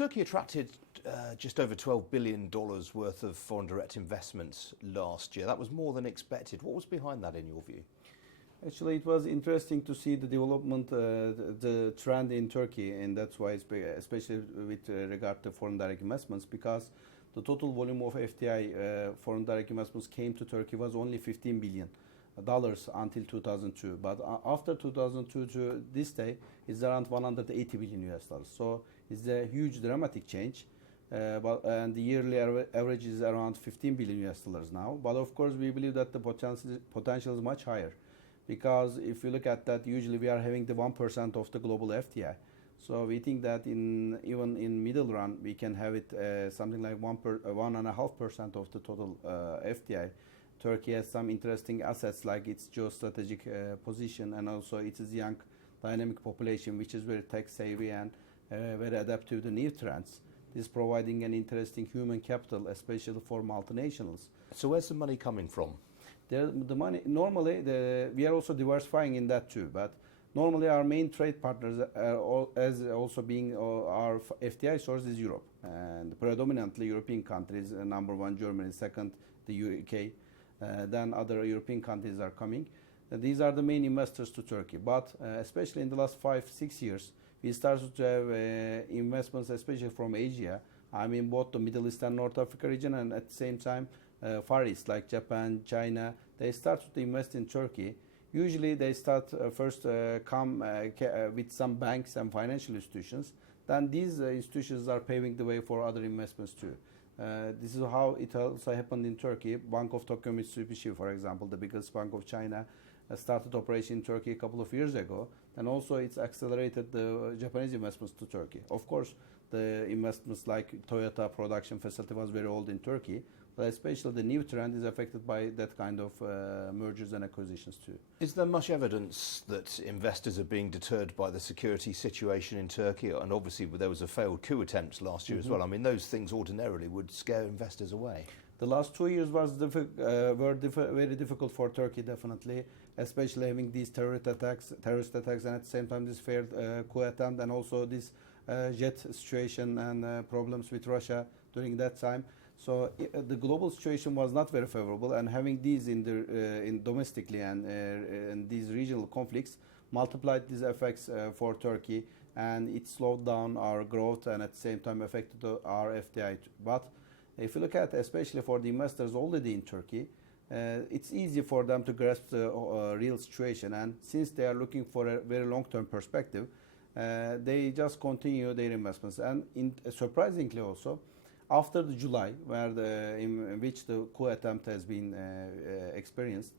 Turkey attracted just over $12 billion worth of foreign direct investments last year. That was more than expected. What was behind that in your view? Actually, it was interesting to see the development, the trend in Turkey, and that's why, especially with regard to foreign direct investments, because the total volume of FDI, foreign direct investments, came to Turkey was only $15 billion until 2002. But after 2002 to this day, it's around 180 billion US dollars. So it's a huge dramatic change. And the yearly average is around 15 billion US dollars now. But of course, we believe that the potential is much higher. Because if you look at that, usually we are having the 1% of the global FDI. So we think that even in middle run, we can have it something like 1.5% of the total FDI. Turkey has some interesting assets like its geostrategic position, and also it is a young, dynamic population which is very tech savvy and very adaptive to new trends. This is providing an interesting human capital, especially for multinationals. So where's the money coming from? The money normally we are also diversifying in that too, but normally our main trade partners as also being our FDI source is Europe, and predominantly European countries. Number one, Germany; second, the UK. Then other European countries are coming. These are the main investors to Turkey. But especially in the last 5-6 years, we started to have investments, especially from Asia. I mean, both the Middle East and North Africa region, and at the same time, Far East, like Japan, China. They started to invest in Turkey. Usually, they start first come with some banks and financial institutions. Then these institutions are paving the way for other investments too. This is how it also happened in Turkey. Bank of Tokyo Mitsubishi, for example, the biggest bank of China, started operation in Turkey a couple of years ago. And also it's accelerated the Japanese investments to Turkey. Of course, the investments like Toyota production facility was very old in Turkey. But especially the new trend is affected by that kind of mergers and acquisitions too. Is there much evidence that investors are being deterred by the security situation in Turkey? And obviously there was a failed coup attempt last year as well. I mean, those things ordinarily would scare investors away. The last 2 years were very difficult for Turkey, definitely, especially having these terrorist attacks, and at the same time this failed coup attempt, and also this jet situation and problems with Russia during that time. So the global situation was not very favorable, and having these in domestically and these regional conflicts multiplied these effects for Turkey, and it slowed down our growth and at the same time affected our FDI. But if you look at, especially for the investors already in Turkey, it's easy for them to grasp the real situation, and since they are looking for a very long-term perspective, they just continue their investments. And surprisingly also, after the July, in which the coup attempt has been experienced,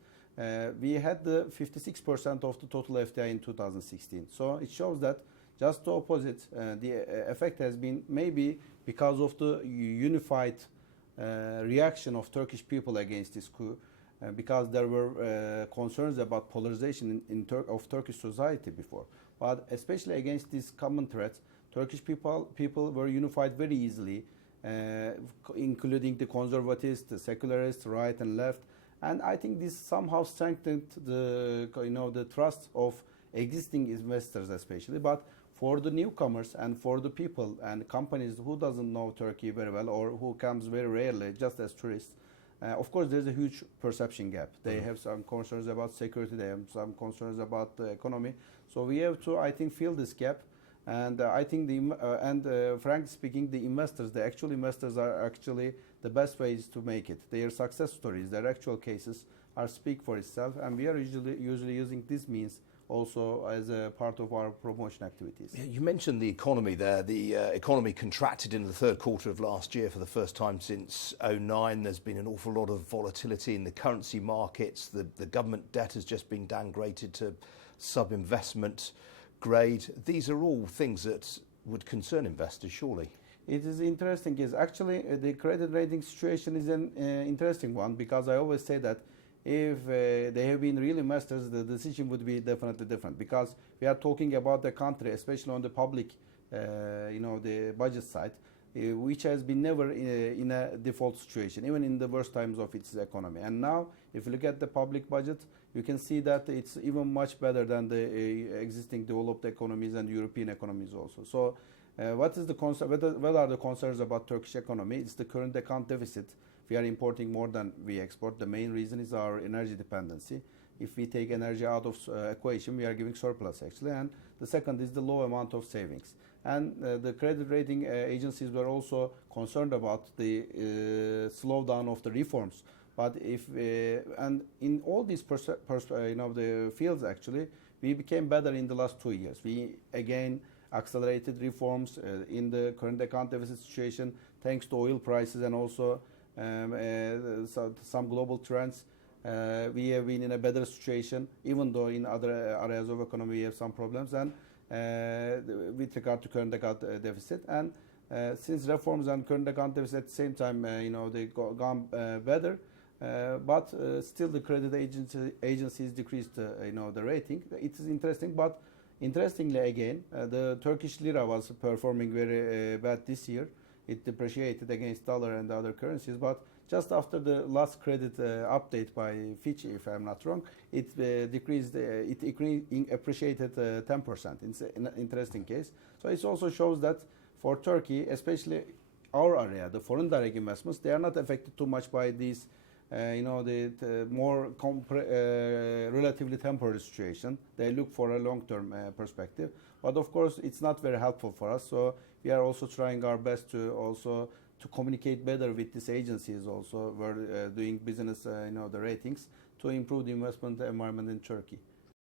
we had the 56% of the total FDI in 2016. So it shows that just the opposite, the effect has been maybe because of the unified reaction of Turkish people against this coup, because there were concerns about polarization of Turkish society before. But especially against this common threat, Turkish people were unified very easily, including the conservatives, the secularists, right and left. And I think this somehow strengthened the trust of existing investors especially. But for the newcomers and for the people and companies who doesn't know Turkey very well or who comes very rarely just as tourists, of course there's a huge perception gap. They have some concerns about security, they have some concerns about the economy. So we have to, I think, fill this gap. And I think frankly speaking, the investors, the actual investors, are actually the best ways to make it. Their success stories, their actual cases speak for itself, and we are usually using this means also as a part of our promotion activities. You mentioned the economy there. The economy contracted in the third quarter of last year for the first time since 2009. There's been an awful lot of volatility in the currency markets. The government debt has just been downgraded to sub-investment grade. These are all things that would concern investors, surely. It is interesting. Is actually the credit rating situation is an interesting one, because I always say that if they have been real investors, the decision would be definitely different, because we are talking about the country, especially on the public, the budget side, which has been never in a default situation, even in the worst times of its economy. And now, if you look at the public budget, you can see that it's even much better than the existing developed economies and European economies also. So What is the what are the concerns about Turkish economy? It's the current account deficit. We are importing more than we export. The main reason is our energy dependency. If we take energy out of equation, we are giving surplus actually. And the second is the low amount of savings. And the credit rating agencies were also concerned about the slowdown of the reforms. But if and in all these the fields actually, we became better in the last 2 years. We again accelerated reforms in the current account deficit situation thanks to oil prices and also some global trends. We have been in a better situation, even though in other areas of economy we have some problems. And with regard to current account deficit, and since reforms and current account deficit at the same time, they gone better, but still the credit agencies decreased, the rating. It is interesting, but interestingly again, the Turkish lira was performing very bad this year. It depreciated against dollar and other currencies, but just after the last credit update by Fitch, if I'm not wrong, it decreased. It appreciated 10%. It's an interesting case. So it also shows that for Turkey, especially our area, the foreign direct investments, they are not affected too much by these, the more relatively temporary situation. They look for a long-term perspective. But of course, it's not very helpful for us. So we are also trying our best to communicate better with these agencies. Also, we're doing business, the ratings to improve the investment environment in Turkey.